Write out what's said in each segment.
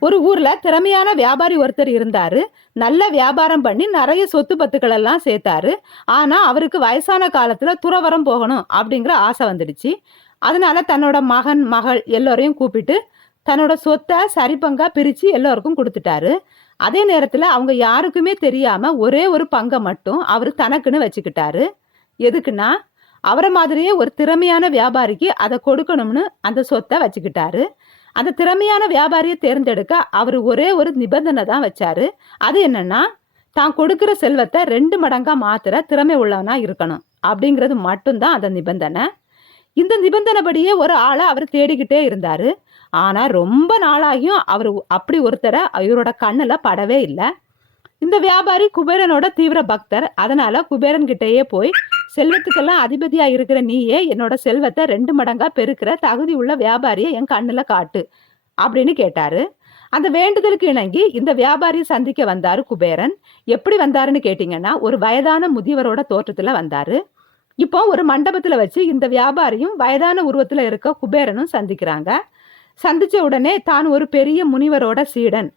ஒரு ஊர்ல திறமையான வியாபாரி ஒருத்தர் இருந்தாரு. நல்ல வியாபாரம் பண்ணி நிறைய சொத்து பத்துக்கள் எல்லாம் சேர்த்தாரு. ஆனா அவருக்கு வயசான காலத்துல துறவரம் போகணும் அப்படிங்கிற ஆசை வந்துடுச்சு. அதனால தன்னோட மகன் மகள் எல்லோரையும் கூப்பிட்டு தன்னோட சொத்தை சரிபங்கா பிரிச்சு எல்லோருக்கும் கொடுத்துட்டாரு. அதே நேரத்துல அவங்க யாருக்குமே தெரியாம ஒரே ஒரு பங்கை மட்டும் அவர் தனக்குன்னு வச்சுக்கிட்டாரு. எதுக்குன்னா அவரை மாதிரியே ஒரு திறமையான வியாபாரிக்கு அதை கொடுக்கணும்னு அந்த சொத்தை வச்சுக்கிட்டாரு. அந்த திறமையான வியாபாரியை தேர்ந்தெடுக்க அவர் ஒரே ஒரு நிபந்தனை தான் வச்சாரு. அது என்னன்னா தான் கொடுக்கிற செல்வத்தை ரெண்டு மடங்காக மாத்திர திறமை உள்ளவனா இருக்கணும். அப்படிங்கிறது மட்டும்தான் அந்த நிபந்தனை. இந்த நிபந்தனைப்படியே ஒரு ஆளை அவர் தேடிக்கிட்டே இருந்தாரு. ஆனா ரொம்ப நாளாகியும் அவர் அப்படி ஒருத்தரை இவரோட கண்ணில் படவே இல்லை. இந்த வியாபாரி குபேரனோட தீவிர பக்தர். அதனால குபேரன் கிட்டேயே போய் செல்வத்துக்கெல்லாம் அதிபதியா இருக்கிற நீயே என்னோட செல்வத்தை ரெண்டு மடங்கா பெருக்கிற தகுதி உள்ள வியாபாரியை என் கண்ணுல காட்டு அப்படின்னு கேட்டாரு. அந்த வேண்டுதலுக்கு இணங்கி இந்த வியாபாரியை சந்திக்க வந்தாரு குபேரன். எப்படி வந்தாருன்னு கேட்டிங்கன்னா ஒரு வயதான முதியவரோட தோற்றத்துல வந்தாரு. இப்போ ஒரு மண்டபத்துல வச்சு இந்த வியாபாரியும் வயதான உருவத்துல இருக்க குபேரனும் சந்திக்கிறாங்க. சந்திச்ச உடனே தான் ஒரு பெரிய முனிவரோட சீடன்.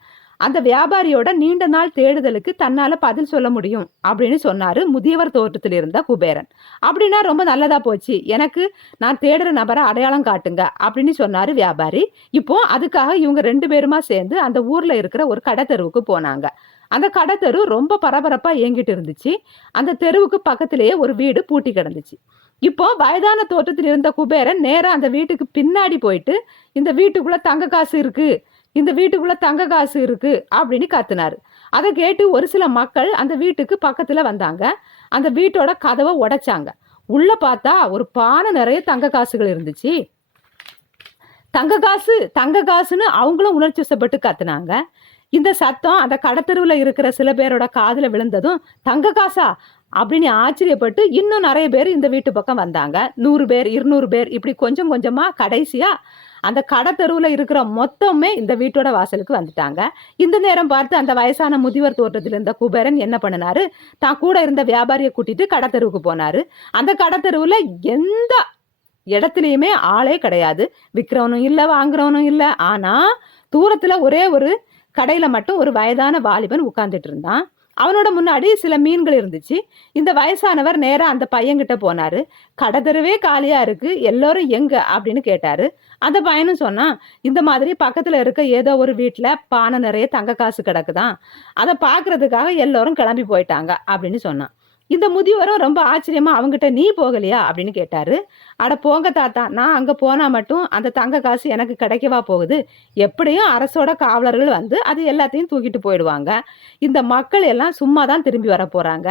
அந்த வியாபாரியோட நீண்ட நாள் தேடுதலுக்கு தன்னால பதில் சொல்ல முடியும் அப்படின்னு சொன்னாரு முதியவர் தோற்றத்தில் இருந்த குபேரன். அப்படின்னா ரொம்ப நல்லதா போச்சு. எனக்கு நான் தேடுற நபரை அடையாளம் காட்டுங்க அப்படின்னு சொன்னாரு வியாபாரி. இப்போ அதுக்காக இவங்க ரெண்டு பேருமா சேர்ந்து அந்த ஊர்ல இருக்கிற ஒரு கடை தெருவுக்கு போனாங்க. அந்த கடை தெரு ரொம்ப பரபரப்பா இயங்கிட்டு இருந்துச்சு. அந்த தெருவுக்கு பக்கத்திலேயே ஒரு வீடு பூட்டி கிடந்துச்சு. இப்போ வயதான தோட்டத்தில் இருந்த குபேரன் நேராக அந்த வீட்டுக்கு பின்னாடி போயிட்டு இந்த வீட்டுக்குள்ள தங்க காசு இருக்கு. இந்த வீட்டுக்குள்ள தங்க காசு இருக்கு அப்படின்னு கத்துனாரு. அதை கேட்டு ஒரு சில மக்கள் அந்த வீட்டுக்கு பக்கத்துல வந்தாங்க. அந்த வீட்டோட கதவை உடைச்சாங்க. உள்ள பார்த்தா ஒரு பானை நிறைய தங்க காசுகள் இருந்துச்சு. தங்க காசு தங்க காசுன்னு அவங்களும் உணர்ச்சி வசப்பட்டு கத்துனாங்க. இந்த சத்தம் அந்த கடத்தெருவில் இருக்கிற சில பேரோட காதுல விழுந்ததும் தங்க காசா? அப்படின்னு ஆச்சரியப்பட்டு இன்னும் நிறைய பேர் இந்த வீட்டு பக்கம் வந்தாங்க. நூறு பேர் இருநூறு பேர் இப்படி கொஞ்சம் கொஞ்சமா கடைசியா அந்த கடத்தெருவில் இருக்கிற மொத்தமே இந்த வீட்டோட வாசலுக்கு வந்துட்டாங்க. இந்த நேரம் பார்த்து அந்த வயசான முதியவர் தோட்டத்தில் இருந்த குபேரன் என்ன பண்ணினாரு? தான் கூட இருந்த வியாபாரியை கூட்டிட்டு கடத்தெருவுக்கு போனாரு. அந்த கடத்தெருவில் எந்த இடத்துலையுமே ஆளே கிடையாது. விற்கிறவனும் இல்லை வாங்குறவனும் இல்லை. ஆனா தூரத்துல ஒரே ஒரு கடையில மட்டும் ஒரு வயதான வாலிபன் உட்கார்ந்துட்டு இருந்தான். அவனோட முன்னாடி சில மீன்கள் இருந்துச்சு. இந்த வயசானவர் நேராக அந்த பையன்கிட்ட போனார். கடை தெருவே இருக்குது எல்லோரும் எல்லாரும் எங்க? அப்படின்னு கேட்டார். அந்த பையனும் சொன்னான் இந்த மாதிரி பக்கத்தில் இருக்க ஏதோ ஒரு வீட்டில் பானை நிறைய தங்க காசு கிடக்குதான். அதை பார்க்குறதுக்காக எல்லோரும் கிளம்பி போயிட்டாங்க அப்படின்னு சொன்னான். இந்த முதியவரும் ரொம்ப ஆச்சரியமா அவங்ககிட்ட நீ போகலையா? அப்படின்னு கேட்டாரு. அட போங்க தாத்தா. நான் அங்க போனா மட்டும் அந்த தங்க காசு எனக்கு கிடைக்கவா போகுது? எப்படியும் அரசோட காவலர்கள் வந்து அது எல்லாத்தையும் தூக்கிட்டு போயிடுவாங்க. இந்த மக்கள் எல்லாம் சும்மா தான் திரும்பி வர போறாங்க.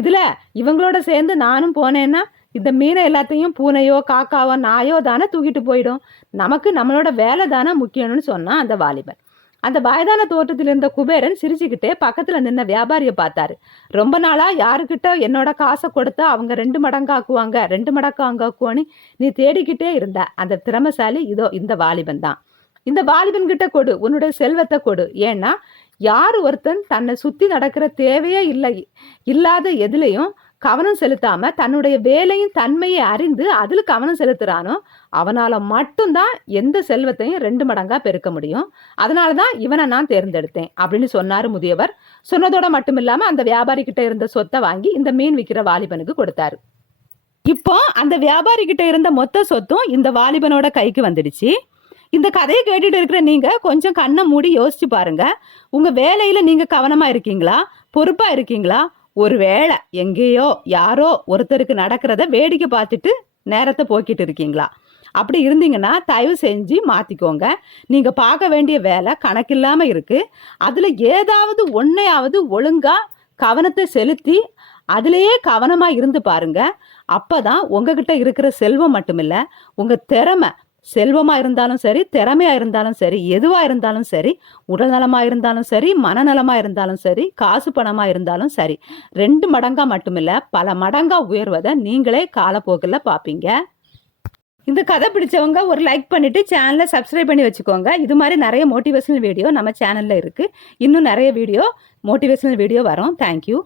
இதுல இவங்களோட சேர்ந்து நானும் போனேன்னா இந்த மீனை எல்லாத்தையும் பூனையோ காக்காவோ நாயோ தானே தூக்கிட்டு போயிடும். நமக்கு நம்மளோட வேலை தானே முக்கியம்னு சொன்னான் அந்த வாலிபன். அந்த வயதான தோட்டத்தில் இருந்த குபேரன் சிரிச்சுக்கிட்டே பக்கத்துல நின்ன வியாபாரியை பார்த்தாரு. ரொம்ப நாளா யாருக்கிட்ட என்னோட காசை கொடுத்தா அவங்க ரெண்டு மடங்காக்குவாங்க ரெண்டு மடங்காக்குவான்னு நீ தேடிக்கிட்டே இருந்த. அந்த திறமசாலி இதோ இந்த வாலிபன் தான். இந்த வாலிபன் கிட்ட கொடு உன்னுடைய செல்வத்தை கொடு. ஏன்னா யார் ஒருத்தன் தன்னை சுத்தி நடக்கிற தேவையே இல்லை இல்லாத எதுலையும் கவனம் செலுத்தாம தன்னுடைய வேலையின் தன்மையை அறிந்து அதில் கவனம் செலுத்துறானோ அவனால மட்டும்தான் எந்த செல்வத்தையும் ரெண்டு மடங்கா பெருக்க முடியும். அதனால தான் இவனை நான் தேர்ந்தெடுத்தேன் அப்படின்னு சொன்னாரு முதியவர். சொன்னதோட மட்டும் இல்லாம அந்த வியாபாரி கிட்ட இருந்த சொத்தை வாங்கி இந்த மீன் விற்கிற வாலிபனுக்கு கொடுத்தாரு. இப்போ அந்த வியாபாரி கிட்ட இருந்த மொத்த சொத்தும் இந்த வாலிபனோட கைக்கு வந்துடுச்சு. இந்த கதையை கேட்டுட்டு இருக்கிற நீங்க கொஞ்சம் கண்ணை மூடி யோசிச்சு பாருங்க. உங்க வேலையில நீங்க கவனமா இருக்கீங்களா? பொறுப்பா இருக்கீங்களா? ஒருவேளை எங்கேயோ யாரோ ஒருத்தருக்கு நடக்கிறத வேடிக்கை பார்த்துட்டு நேரத்தை போக்கிட்டு இருக்கீங்களா? அப்படி இருந்தீங்கன்னா தயவு செஞ்சு மாற்றிக்கோங்க நீங்கள் பார்க்க வேண்டிய வேலை கணக்கில்லாமல் இருக்குது அதில் ஏதாவது ஒன்றையாவது ஒழுங்காக கவனத்தை செலுத்தி அதிலேயே கவனமாக இருந்து பாருங்க. அப்பதான் உங்ககிட்ட இருக்கிற செல்வம் மட்டுமில்லை உங்கள் திறமை செல்வமா இருந்தாலும் சரி திறமையா இருந்தாலும் சரி எதுவா இருந்தாலும் சரி உடல் நலமாக இருந்தாலும் சரி மனநலமா இருந்தாலும் சரி காசு பணமா இருந்தாலும் சரி ரெண்டு மடங்கா மட்டுமில்ல பல மடங்கா உயர்வதை நீங்களே காலப்போக்கில் பார்ப்பீங்க இந்த கதை பிடிச்சவங்க ஒரு லைக் பண்ணிட்டு சேனலை சப்ஸ்கிரைப் பண்ணி வச்சுக்கோங்க. இது மாதிரி நிறைய மோட்டிவேஷனல் வீடியோ நம்ம சேனல்ல இருக்கு. இன்னும் நிறைய வீடியோ மோட்டிவேஷனல் வீடியோ வரும். Thank you